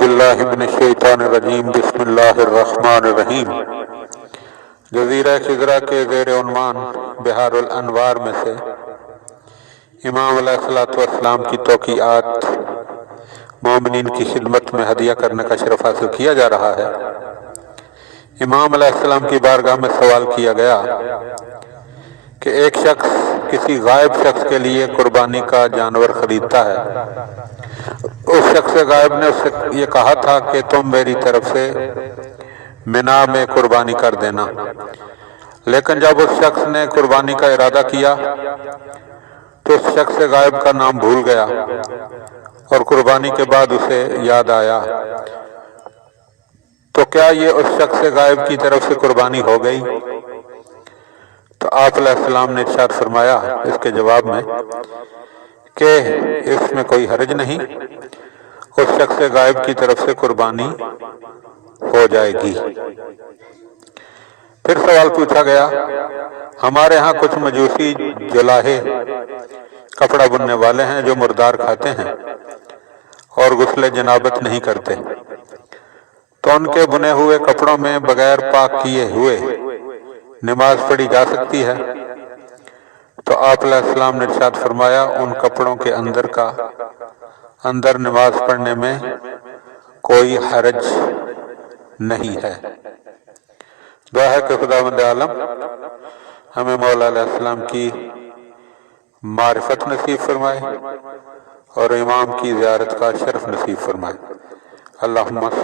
باللہ من الشیطان الرجیم بسم اللہ الرحمن الرحیم۔ جزیرہ خضرہ کے زیر عنوان بحار الانوار میں سے امام علیہ السلام کی توقیعات مومنین کی خدمت میں ہدیہ کرنے کا شرف حاصل کیا جا رہا ہے۔ امام علیہ السلام کی بارگاہ میں سوال کیا گیا کہ ایک شخص کسی غائب شخص کے لیے قربانی کا جانور خریدتا ہے۔ اس شخص غائب نے اس سے یہ کہا تھا کہ تم میری طرف سے منا میں قربانی کر دینا، لیکن جب اس شخص نے قربانی کا ارادہ کیا تو اس شخص غائب کا نام بھول گیا اور قربانی کے بعد اسے یاد آیا، تو کیا یہ اس شخص غائب کی طرف سے قربانی ہو گئی؟ تو آپ علیہ السلام نے ارشاد فرمایا اس کے جواب میں کہ اس میں کوئی حرج نہیں، اس شخص غائب کی طرف سے قربانی ہو جائے گی۔ پھر سوال پوچھا گیا، ہمارے ہاں کچھ مجوسی جلاہے کپڑا بننے والے ہیں جو مردار کھاتے ہیں اور غسل جنابت نہیں کرتے، تو ان کے بنے ہوئے کپڑوں میں بغیر پاک کیے ہوئے نماز پڑھی جا سکتی ہے؟ تو آپ علیہ السلام نے ارشاد فرمایا ان کپڑوں کے اندر نماز پڑھنے میں کوئی حرج نہیں ہے۔ دعا ہے کہ خداوند عالم ہمیں مولا علیہ السلام کی معرفت نصیب فرمائے اور امام کی زیارت کا شرف نصیب فرمائے۔ اللہم صلی